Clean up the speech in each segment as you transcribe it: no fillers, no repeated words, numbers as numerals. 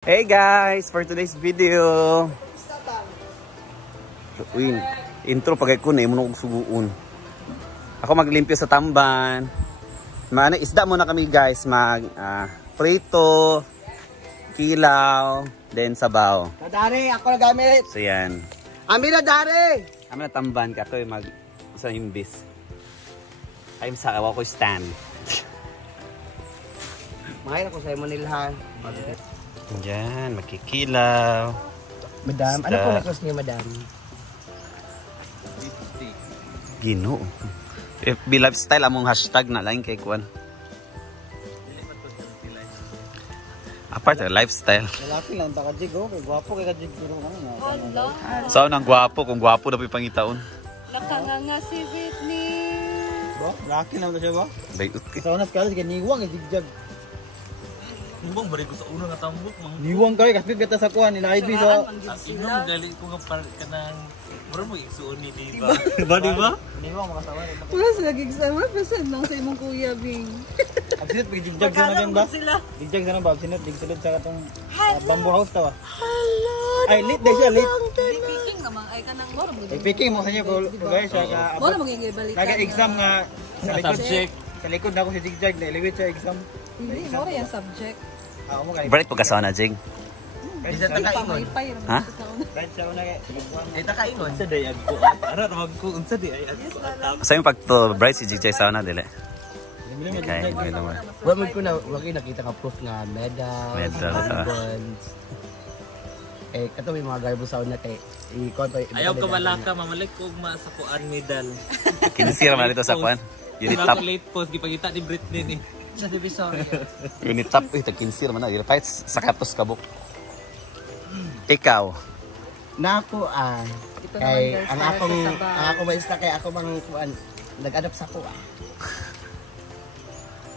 Hey guys, for today's video. Win, intro pagay ko na imo suguon. Ako maglimpyo sa tamban. Maana isda muna kami guys, mag prito, kilaw, then sabaw. Dadari, ako nagamit. So yan. Ami na dari. Kami na tamban ka to mag sa imbis. I'm sa awa ko stand. Mahal ako sa Manilhan. Diyan, magkikilaw. Madam, ano po request niyo, madam? Ginoo. FB lifestyle among hashtag na lang kay Kwan. Apart lifestyle. Lalaki lang ta ka jig oh, kay gwapo kay ka jig pero ano na. Sao nang gwapo kung gwapo na po'y pangitaon. Nakanganga si Whitney. Bro, laki lang ta siya ba? Bayot kay. Sa unas ka sige niwang jigjag. Niwang bari ko sa uno nga tambok mang. Niwang kay kasi kita sa kuan ni Ivy so. Ino gali ko nga par kanang mura mo igsuon ni di ba? Di ba? Niwang makasawa rin. Plus, nag-exam. Present lang sa imong kuya, Bing. Absinut pag jigjag sa na ba? Jigjag sa na ba? Absinut digsulod sa katong bamboo house ta ba? Hello! Ay, late day siya, late. Picking naman. Ay, kanang moro mo. Ay, picking mo sa niyo ko guys siya ka. Moro mo gigibalik. Nag-exam nga sa likod. Subject. Sa likod na ako si jigjag na elevate siya exam. Hindi, moro yung subject. Mo kay. Bright po kasawa na Jing. Bisa ta kaingon. Ha? Kahit siya una kay. Ay ta kaingon sa day agko. Ara wag ko unsa di ay agko. Sa yung pagto Bright si DJ sawa na dili. Okay, yun naman. Wag ko na wag nakita ka proof nga medal, Medal, bonds. Eh kato may mga garbo sa una kay i-kon pa. Ayaw ka malaka mamalik ko ma sa kuan medal. Kinisira man dito sa Kwan. Unit top. Late post gipakita ni Britney ni. Sa divisoria. Unit top. Uy, kinisira man na. Yung fight sa katos kabuk. Ikaw. Nako Ito kay naman guys, ang para akong sa sabaw. ang ako maista kay ako mang kuan nag-adapt sa ko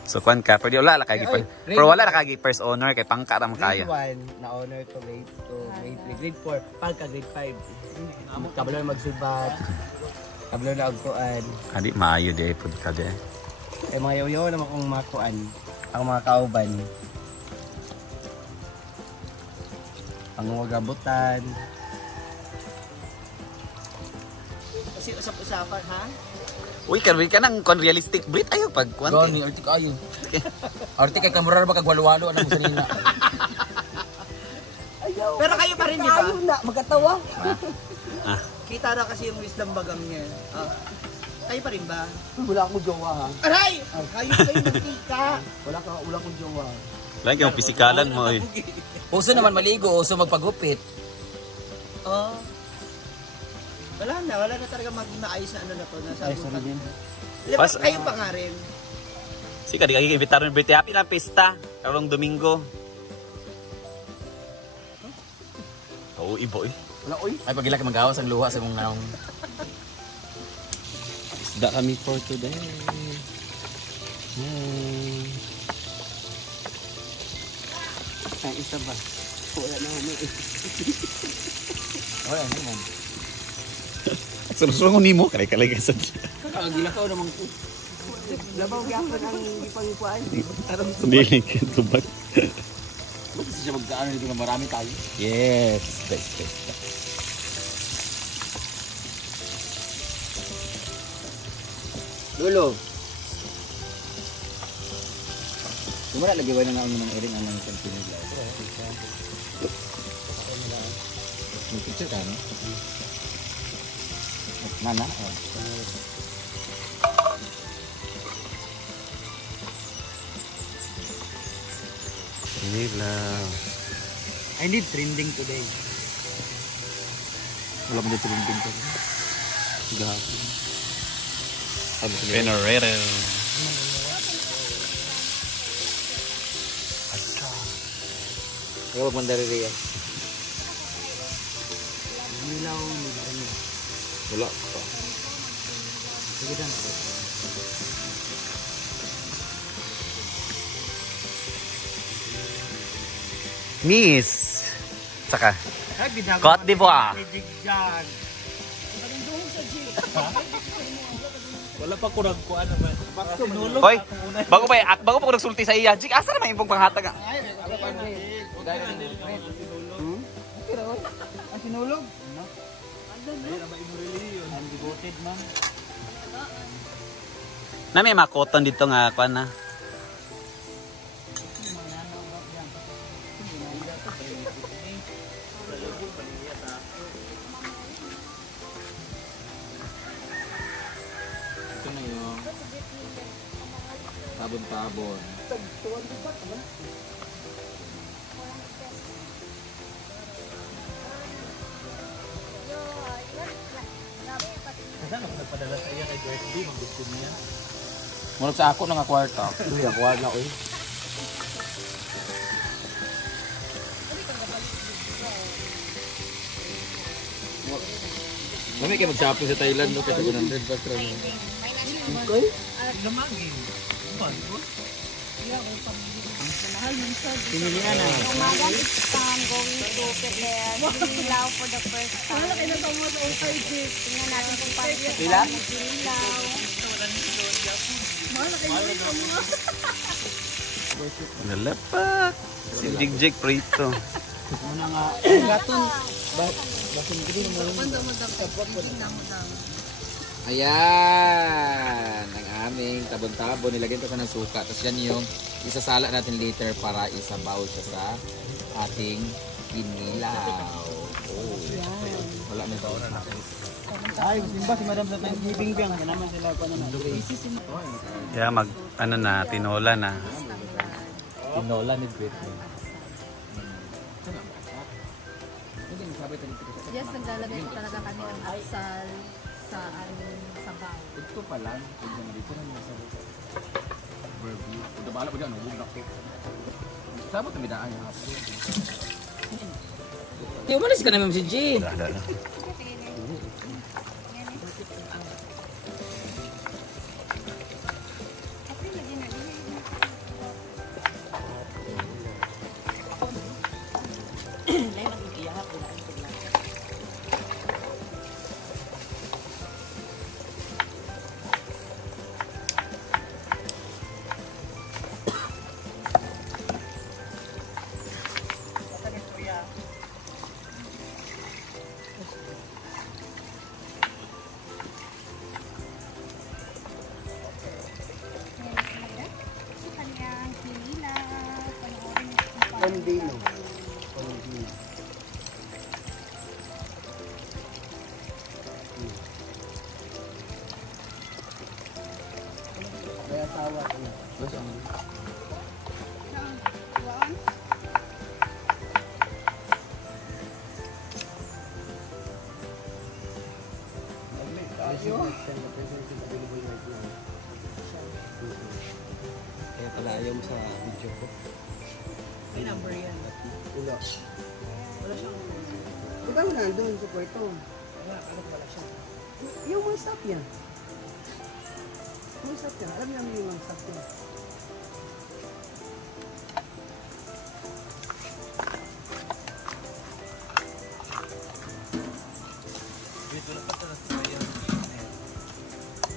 So Kwan ka. Pero wala kay Ay, pero wala na kay first owner kay pangka ra mo Grade kaya. 1 na honor ko grade 2, grade 4, pagka grade 5. Kabalo na magsubat. Kabalo na og kuan. Adi maayo di pud ka di. Eh mga yoyo naman kong mga kuan. Ang mga kauban. Ang mga gabutan. Kasi usap-usapan ha? Uy, ka nang kon realistic Brit ayo pag Kwan. Gani, artik ayo. Artik kay kamurar ba kag walo-walo ano mo sa nina. Pero kayo pa rin di ba? Na, magkatawa. Kita na kasi yung wisdom bagam niya. Kayo pa rin ba? Wala akong jowa ha. Aray! Kayo nakita. Wala akong jowa. Lang yung pisikalan mo eh. Uso naman maligo, uso magpagupit. Oh. Wala na talaga maayos na ano na to. Ayos na rin. Pas- Kayo pa nga rin. Sika di kay imbitar ng birthday happy na pista karong Domingo. Oh, ibo eh. Wala oy. Ay pagila ka magawas ang luha sa mong naong. Isda kami for today. Ay isa ba? Wala na umi. Wala naman. Sarusuro ni mo kay kalagasan. Gila ka namang po. Labaw gyapon ang ipangkuan. Tarong Dili ka tubag. Bakit siya magkaano dito na marami tayo? Yes, best. Dulo. Sumara lagi ba na nga ng iring ang mga kantinig lang? May picture ka, no? Nana? Oh. Ilaw. I need trending today. Wala mo dito trending ko. Gahapon. Venerero. Kaya wag mandari riya. Nilaw ni ano. Wala pa. Sige dan. Miss. Saka. Cote d'Ivoire. Wala pa kurag ko ano ba. Sinulog Hoy, akong una. bago pa ko nagsulti sa iya. Jig, asa naman yung panghatag? Okay ra, oy. Ang sinulog. No? I'm devoted, ma'am. Na may makoton dito nga kuan na. Ito na yung tabon-tabon. Saan ako nagpadala sa iya kay birthday, mag-gusto niya. Murag sa ako na nga kwarta. Uy, ako na oy. Mami kayo mag-shopping sa Thailand, no? Kaya 100 bucks lang. Okay. Lamangin. Uman, ko? Pinilihan na. Umaga, going to prepare Kinilaw for the first time. Wala kayo na tamo sa OIG. Tingnan natin kung paano siya Pila? Kinilaw. Wala kayo na tamo. Nalapak. Si Jigjig prito. Muna nga. Gaton. Basin green mo. Ayan. Ang aming tabon-tabon. Nilagyan ko siya ng suka. Tapos yan yung isasala natin later para isabaw siya sa ating kinilaw. Oh. Wala na ito. Ay, simba si Madam sa Thanksgiving bang. Kaya naman sila ko na. Yeah, mag ano na, tinola na. Tinola ni Britney. Yes, naglalagay ko talaga kami ng atsal sa aming sabaw. Ito pa lang. Dito na nasa Burview. Ito bahala ko dyan. Huwag na ko. Sabot na may daan yung hapon. Di, umalis ka naman si G. Dala. Sa kanyang Kinilaw. Panoorin niyo kung paano Pandino. Kaya tawa ko. Tuwan. Kaya pala ayaw mo sa video ko. May number yan. Wala. Wala siyang... Ikaw mo nandun sa kwarto. Wala siya. Yung mga staff yan. Yung staff yan. Alam namin yung mga staff yan. Dito na pa sa iya.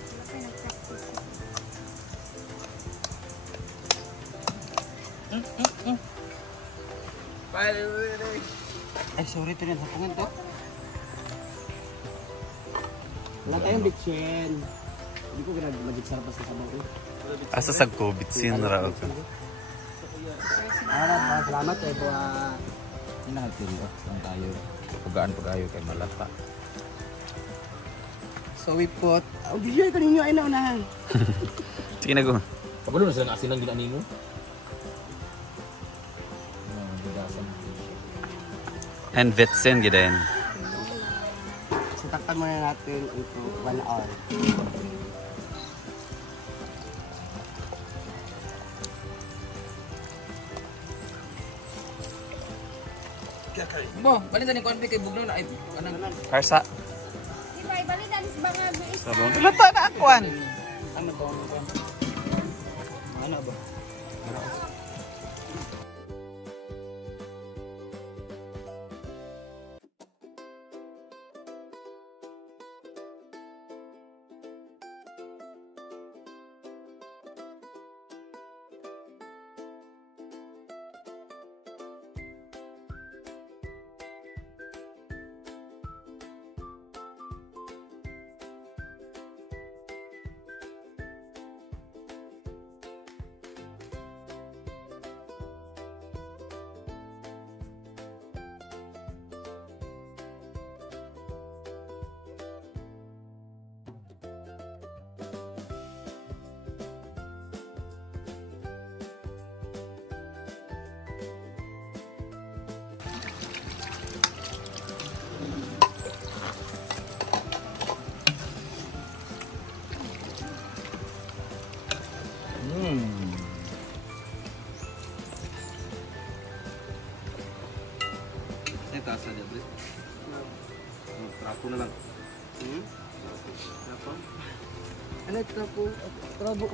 Wala kayo nag-practice. Ay, sorry ito rin. Hapungan to. Wala tayong bitchin. Hindi ko mag-magic sarap sa sabaw ko. Asa sa COVID sin ra ako. Salamat eh. Hinahatulo lang tayo. Pagaan pa kayo kay malata. So we put... Oh, di siya kanino ay naunahan. Sige na go. Kabalo na sila ng asin ng ginanino. And vetsen gidayon. So takpan muna natin ito 1 hour. Bo, balin sa ni konfi kay bugnaw na ay kanang Karsa. Di ba, ibalitan is ba nga isa? Sabon. Lata na akwan. Ano ba? Ano ba? tasa niya, Bre. Trapo na lang. Trapo? Ano trapo? Trabo.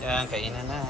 Yan, kainan na.